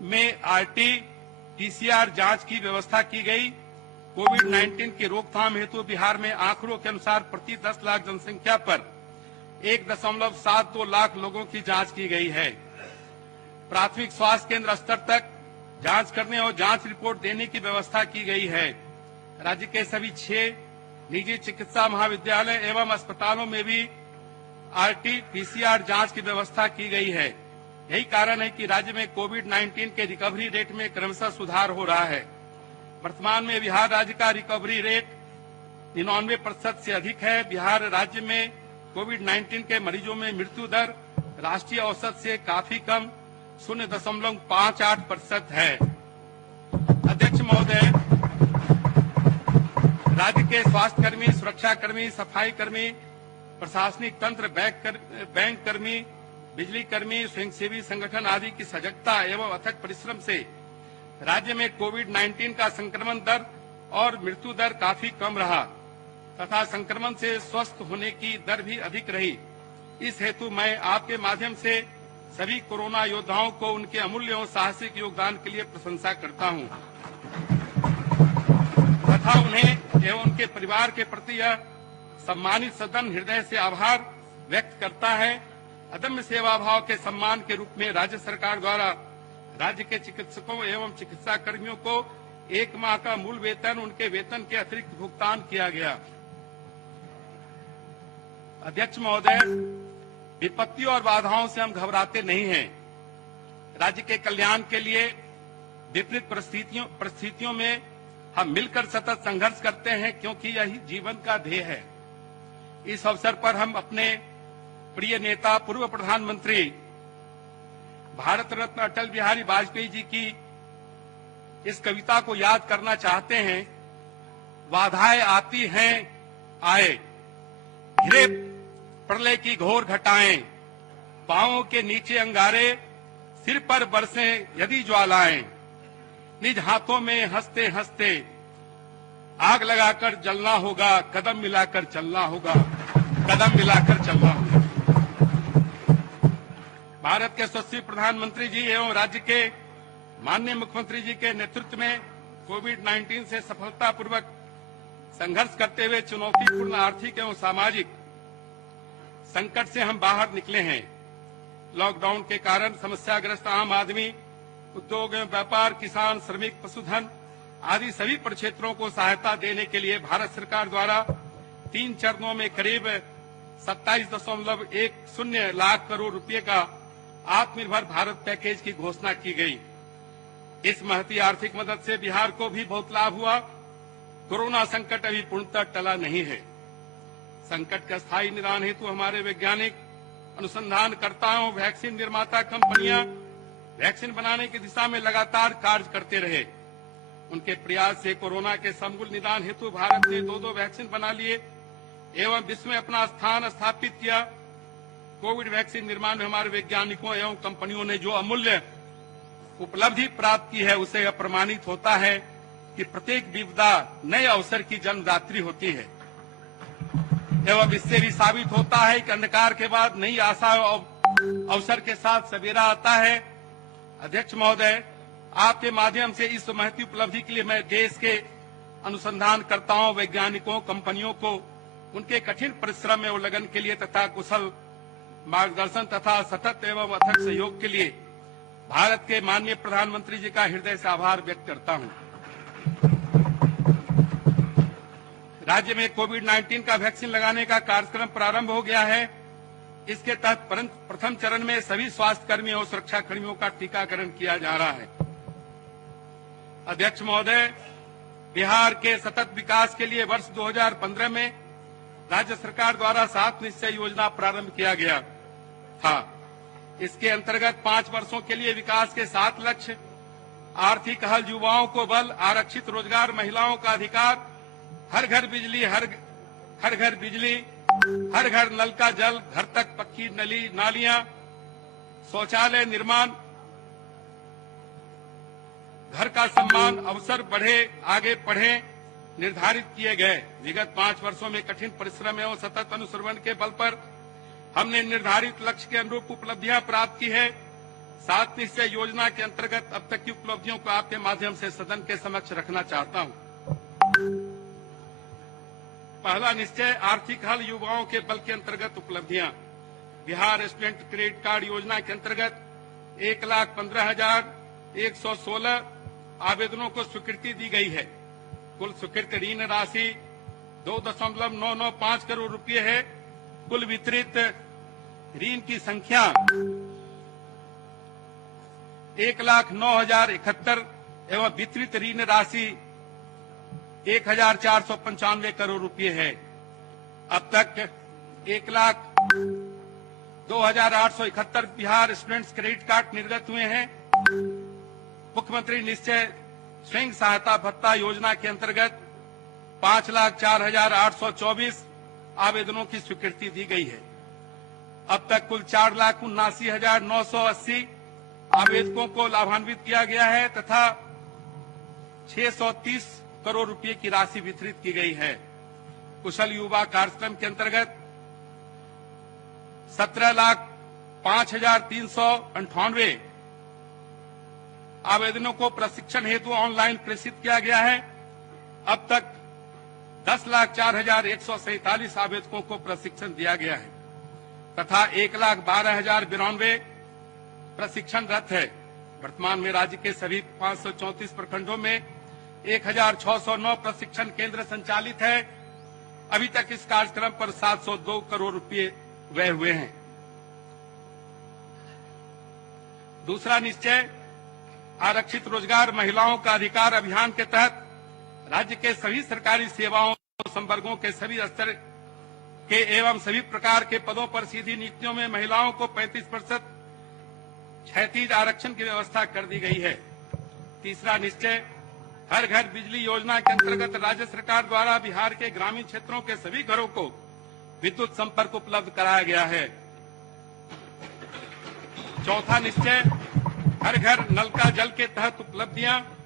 में RT-PCR जांच की व्यवस्था की गई। कोविड-19 की रोकथाम हेतु बिहार में आंकड़ों के अनुसार प्रति 10 लाख जनसंख्या पर 1.72 लाख लोगों की जांच की गई है। प्राथमिक स्वास्थ्य केंद्र स्तर तक जांच करने और जांच रिपोर्ट देने की व्यवस्था की गई है। राज्य के सभी 6 निजी चिकित्सा महाविद्यालय एवं अस्पतालों में भी RT-PCR जांच की व्यवस्था की गई है। यही कारण है कि राज्य में कोविड-19 के रिकवरी रेट में क्रमशः सुधार हो रहा है। वर्तमान में बिहार राज्य का रिकवरी रेट 99% से अधिक है। बिहार राज्य में कोविड-19 के मरीजों में मृत्यु दर राष्ट्रीय औसत से काफी कम 0.58% है। अध्यक्ष महोदय, राज्य के स्वास्थ्य कर्मी, सुरक्षा कर्मी, सफाई कर्मी, प्रशासनिक तंत्र, बैंक कर्मी, बिजली कर्मी, स्वयंसेवी संगठन आदि की सजगता एवं अथक परिश्रम से राज्य में कोविड-19 का संक्रमण दर और मृत्यु दर काफी कम रहा तथा संक्रमण से स्वस्थ होने की दर भी अधिक रही। इस हेतु मैं आपके माध्यम से सभी कोरोना योद्धाओं को उनके अमूल्य और साहसिक योगदान के लिए प्रशंसा करता हूं तथा उन्हें एवं उनके परिवार के प्रति यह सम्मानित सदन हृदय से आभार व्यक्त करता है। अदम्य सेवा भाव के सम्मान के रूप में राज्य सरकार द्वारा राज्य के चिकित्सकों एवं चिकित्सा कर्मियों को 1 माह का मूल वेतन उनके वेतन के अतिरिक्त भुगतान किया गया। अध्यक्ष महोदय, विपत्तियों और बाधाओं से हम घबराते नहीं हैं। राज्य के कल्याण के लिए विपरीत परिस्थितियों में हम मिलकर सतत संघर्ष करते हैं, क्योंकि यही जीवन का ध्येय है। इस अवसर पर हम अपने प्रिय नेता पूर्व प्रधानमंत्री भारत रत्न अटल बिहारी वाजपेयी जी की इस कविता को याद करना चाहते हैं। बाधाएं आती हैं आए, घिरे प्रलय की घोर घटाएं, पांवों के नीचे अंगारे, सिर पर बरसें यदि ज्वालाएं, निज हाथों में हंसते हंसते आग लगाकर जलना होगा, कदम मिलाकर चलना होगा, कदम मिलाकर चलना होगा। भारत के यशस्वी प्रधानमंत्री जी एवं राज्य के माननीय मुख्यमंत्री जी के नेतृत्व में कोविड-19 से सफलतापूर्वक संघर्ष करते हुए चुनौतीपूर्ण आर्थिक एवं सामाजिक संकट से हम बाहर निकले हैं। लॉकडाउन के कारण समस्याग्रस्त आम आदमी, उद्योग एवं व्यापार, किसान, श्रमिक, पशुधन आदि सभी प्रक्षेत्रों को सहायता देने के लिए भारत सरकार द्वारा 3 चरणों में करीब 27.10 लाख करोड़ रुपए का आत्मनिर्भर भारत पैकेज की घोषणा की गई। इस महती आर्थिक मदद से बिहार को भी बहुत लाभ हुआ। कोरोना संकट अभी पूर्णतः टला नहीं है। संकट का स्थायी निदान हेतु हमारे वैज्ञानिक, अनुसंधानकर्ताओं, वैक्सीन निर्माता कंपनियां वैक्सीन बनाने की दिशा में लगातार कार्य करते रहे। उनके प्रयास से कोरोना के समूल निदान हेतु भारत ने 2 वैक्सीन बना लिए एवं विश्व में अपना स्थान स्थापित किया। कोविड वैक्सीन निर्माण में हमारे वैज्ञानिकों एवं कंपनियों ने जो अमूल्य उपलब्धि प्राप्त की है, उससे यह प्रमाणित होता है कि प्रत्येक विपदा नए अवसर की जन्मदात्री होती है एवं इससे भी साबित होता है कि अंधकार के बाद नई आशा और अवसर के साथ सवेरा आता है। अध्यक्ष महोदय, आपके माध्यम से इस महती उपलब्धि के लिए मैं देश के अनुसंधानकर्ताओं, वैज्ञानिकों, कंपनियों को उनके कठिन परिश्रम एवं लगन के लिए तथा कुशल मार्गदर्शन तथा सतत एवं अथक सहयोग के लिए भारत के माननीय प्रधानमंत्री जी का हृदय से आभार व्यक्त करता हूं। राज्य में कोविड-19 का वैक्सीन लगाने का कार्यक्रम प्रारंभ हो गया है। इसके तहत प्रथम चरण में सभी स्वास्थ्य कर्मियों और सुरक्षा कर्मियों का टीकाकरण किया जा रहा है। अध्यक्ष महोदय, बिहार के सतत विकास के लिए वर्ष 2015 में राज्य सरकार द्वारा 7 निश्चय योजना प्रारंभ किया गया था। इसके अंतर्गत 5 वर्षों के लिए विकास के 7 लक्ष्य, आर्थिक हल, युवाओं को बल, आरक्षित रोजगार, महिलाओं का अधिकार, हर घर बिजली, हर घर नल का जल, घर तक पक्की नालियां, शौचालय निर्माण, घर का सम्मान, अवसर बढ़े, आगे बढ़े निर्धारित किए गए। विगत 5 वर्षों में कठिन परिश्रम एवं सतत अनुश्रवण के बल पर हमने निर्धारित लक्ष्य के अनुरूप उपलब्धियां प्राप्त की है। 7 निश्चय योजना के अंतर्गत अब तक की उपलब्धियों को आपके माध्यम से सदन के समक्ष रखना चाहता हूं। पहला निश्चय आर्थिक हल युवाओं के बल के अंतर्गत उपलब्धियां। बिहार स्टूडेंट क्रेडिट कार्ड योजना के अंतर्गत 1,15,116 आवेदनों को स्वीकृति दी गई है। कुल स्वीकृत ऋण राशि 2.995 करोड़ रुपए है। कुल वितरित ऋण की संख्या 1,09,071 एवं वितरित ऋण राशि 1,495 करोड़ रुपए है। अब तक 1,02,871 बिहार स्टूडेंट्स क्रेडिट कार्ड निर्गत हुए हैं। मुख्यमंत्री निश्चय स्वयं सहायता भत्ता योजना के अंतर्गत 5,04,824 आवेदनों की स्वीकृति दी गई है। अब तक कुल 4,79,980 आवेदकों को लाभान्वित किया गया है तथा 630 करोड़ रुपए की राशि वितरित की गई है। कुशल युवा कार्यक्रम के अंतर्गत 17,05,398 आवेदनों को प्रशिक्षण हेतु ऑनलाइन प्रेषित किया गया है। अब तक 10,04,147 आवेदकों को प्रशिक्षण दिया गया है तथा 1,12,092 प्रशिक्षणरत है। वर्तमान में राज्य के सभी 534 प्रखंडों में 1,609 प्रशिक्षण केंद्र संचालित है। अभी तक इस कार्यक्रम पर 702 करोड़ रुपए व्यय हुए हैं। दूसरा निश्चय आरक्षित रोजगार महिलाओं का अधिकार अभियान के तहत राज्य के सभी सरकारी सेवाओं संवर्गों के सभी स्तर के एवं सभी प्रकार के पदों पर सीधी नियुक्तियों में महिलाओं को 35% क्षैतिज आरक्षण की व्यवस्था कर दी गई है। तीसरा निश्चय हर घर बिजली योजना के अंतर्गत राज्य सरकार द्वारा बिहार के ग्रामीण क्षेत्रों के सभी घरों को विद्युत संपर्क उपलब्ध कराया गया है। चौथा निश्चय हर घर नल का जल के तहत उपलब्धियां